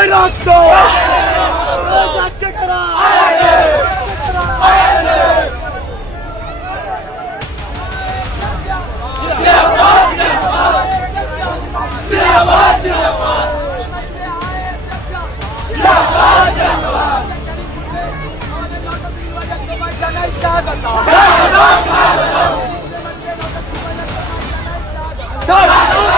এই রক্ত এই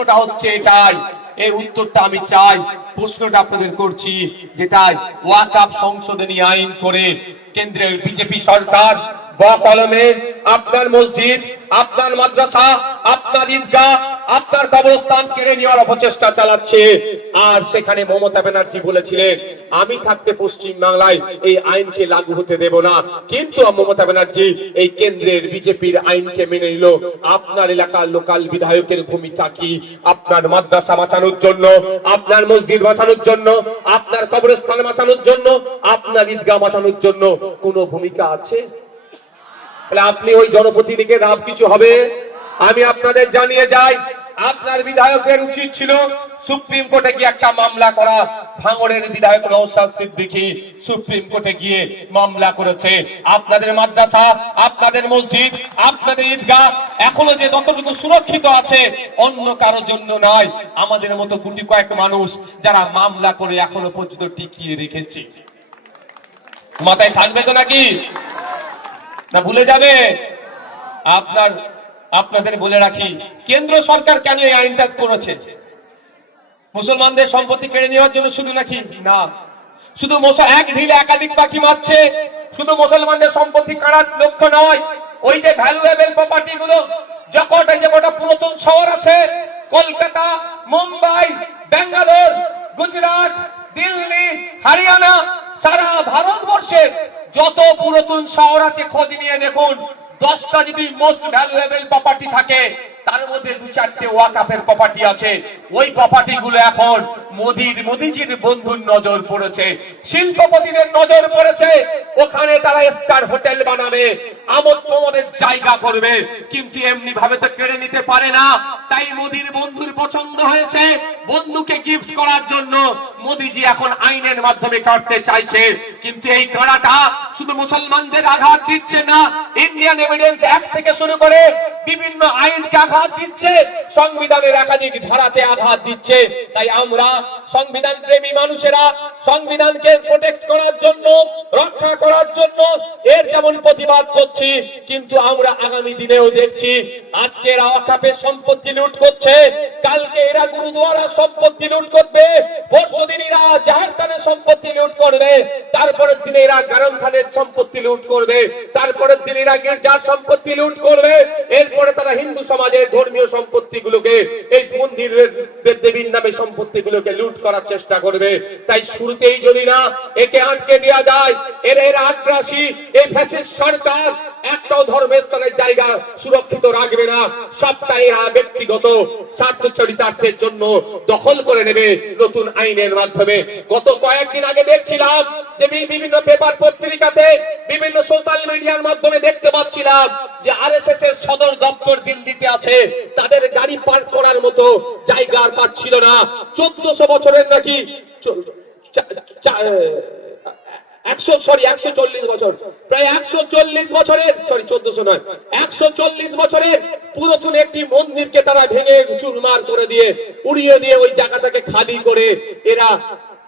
প্রশ্নটা হচ্ছে এটাই। এই উত্তরটা আমি চাই। প্রশ্নটা আপনাদের করছি যেটাই ওয়াকাপ সংশোধনী আইন করে কেন্দ্রের বিজেপি সরকার বা কলমে আপনার মসজিদ, আপনার মাদ্রাসা, আপনার ঈদগাহ আপনার কবরস্থান কেড়ে নেওয়ার অপচেষ্টা চালাচ্ছে। আর সেখানে মমতা ব্যানার্জি বলেছিলেন, আমি থাকতে পশ্চিম বাংলায় এই আইনকে লাগু হতে দেব না। কিন্তু মমতা ব্যানার্জি এই কেন্দ্রের বিজেপির আইনকে মেনে নিল। আপনার এলাকার লোকাল বিধায়কের ভূমিকা কি? আপনার মাদ্রাসা বাঁচানোর জন্য, আপনার মসজিদ বাঁচানোর জন্য, আপনার কবরস্থান বাঁচানোর জন্য, আপনার ঈদগাহ বাঁচানোর জন্য কোনো ভূমিকা আছে? তাহলে আপনি ওই জনপ্রতিনিধিকে লাভ কিছু হবে? আমি আপনাদের জানিয়ে যাই, আপনার বিধায়কের উচিত ছিল সুপ্রিম কোর্টে গিয়ে একটা মামলা করা। ভাঙড়ের বিধায়ক নৌসাদ সিদ্দিকী সুপ্রিম কোর্টে গিয়ে মামলা করেছে। আপনাদের মাদ্রাসা, আপনাদের মসজিদ, আপনাদের ঈদগাহ এখনও যে যতটুকু সুরক্ষিত আছে, অন্য কারোর জন্য নয়। আমাদের মতো গুটি কয়েক মানুষ যারা মামলা করে এখনও পর্যন্ত টিকিয়ে রেখেছে। মাথায় থাকবে তো নাকি? না ভুলে যাবে? আপনার আপনাদের বলে রাখি, কেন্দ্র সরকার কেন এই আইনটা করেছে? মুসলমানদের সম্পত্তি কেড়ে নেওয়ার জন্য শুধু নাকি না, শুধু এক ঢিলে একাধিক পাখি মারছে, শুধু মুসলমানদের সম্পত্তি কাড়ার লক্ষ্য নয়, ওই যে ভ্যালুয়েবল প্রপার্টি গুলো, যখন এই যে গোটা পুরাতন শহর আছে, কলকাতা, মুম্বাই, ব্যাঙ্গালোর, গুজরাট, দিল্লি, হরিয়ানা, সারা ভারতবর্ষে যত পুরাতন শহর আছে খোঁজ নিয়ে দেখুন দশটা যদি মোস্ট ভ্যালুয়েবল প্রপার্টি থাকে, তার মধ্যে দু চারটে ওয়াকাপের প্রপার্টি আছে। ওই প্রপার্টি গুলো এখন মোদির মোদিজির বন্ধুর নজর পড়েছে, শিল্পপতিদের নজর পড়েছে। ওখানে তারা স্টার হোটেল বানাবে, আমোদ প্রমোদের জায়গা করবে, কিন্তু এমনি ভাবে তো কেড়ে নিতে পারে না। তাই মোদির বন্ধুর পছন্দ হয়েছে, বন্ধুকে গিফট করার জন্য মোদিজি এখন আইনের মাধ্যমে কাটতে চাইছে। কিন্তু এই কাড়াটা শুধু মুসলমানদের আঘাত দিচ্ছে না ইন্ডিয়ান এভিডেন্স অ্যাক্ট থেকে শুরু করে বিভিন্ন আইনকে আঘাত দিচ্ছে, সংবিধানের একাধিক ধারাতে আঘাত দিচ্ছে। তাই আমরা সংবিধান প্রেমী মানুষেরা সংবিধানকে প্রোটেক্ট করার জন্য, রক্ষা করার জন্য এর যেমন প্রতিবাদ করছি, কিন্তু আমরা আগামী দিনেও দেখছি আজকে এরা অকাপের সম্পত্তি লুট করছে, কালকে এরা গুরুদুয়ারা সম্পত্তি লুট করবে, পরশু দিন এরা জাহার খানের সম্পত্তি লুট করবে, তারপরের দিনে এরা গরম খানের সম্পত্তি লুট করবে, তারপরের দিন এরা গির্জার সম্পত্তি লুট করবে, এরপরে তারা হিন্দু সমাজের ধর্মীয় সম্পত্তি গুলোকে এই মন্দিরের নামে সম্পত্তি গুলোকে লুট করার চেষ্টা করবে। তাই শুরুতেই যদি না একে আটকে দেওয়া যায়, এর এর আগ্রাসী এই ফ্যাসিস্ট সরকার একটাও ধর্মস্থানের জায়গা সুরক্ষিত রাখবে না। সবটাই ব্যক্তিগত স্বার্থ চরিতার্থের জন্য দখল করে নেবে নতুন আইনের মাধ্যমে। গত কয়েকদিন আগে দেখছিলাম যে বিভিন্ন পেপার পত্রিকাতে বিভিন্ন সোশ্যাল মিডিয়ার মাধ্যমে দেখতে পাচ্ছিলাম যে আরএসএস এর সদর দপ্তর দিল্লিতে আছে। তাদের গাড়ি পার্ক করার মতো জায়গা আর পাচ্ছিল না। চোদ্দশো বছরের নাকি একশো সরি একশো চল্লিশ বছর। প্রায় একশো চল্লিশ বছরের সরি চোদ্দশো নয়, একশো চল্লিশ বছরের পুরাতন একটি মন্দিরকে তারা ভেঙে চুরমার করে দিয়ে উড়িয়ে দিয়ে ওই জায়গাটাকে খালি করে এরা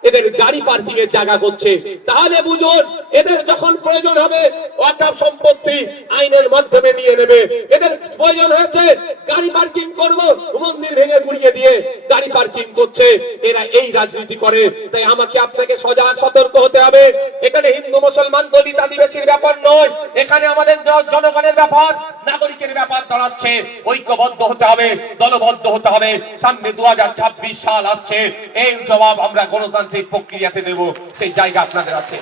এদের গাড়ি পার্কিং এর জায়গা করছে। তাহলে বুঝুন, এদের যখন প্রয়োজন হবে ওয়াকাফ সম্পত্তি আইনের মাধ্যমে নিয়ে নেবে। এদের প্রয়োজন হয়েছে, গাড়ি পার্কিং করব, মন্দির ভেঙে গুড়িয়ে দিয়ে গাড়ি পার্কিং করছে। এরা এই রাজনীতি করে। তাই আমাকে আপনাকে সজাগ, সতর্ক হতে হবে। এখানে হিন্দু, মুসলমান, দলিত, আদিবাসীর ব্যাপার নয়। এখানে আমাদের জনগণের ব্যাপার, নাগরিকের ব্যাপার দাঁড়াচ্ছে। ঐক্যবদ্ধ হতে হবে, দলবদ্ধ হতে হবে। সামনে দু হাজার ছাব্বিশ সাল আসছে। এই জবাব আমরা গণতান্ত্রিক প্রক্রিয়াতে দেব সেই জায়গা আপনাদের আছে।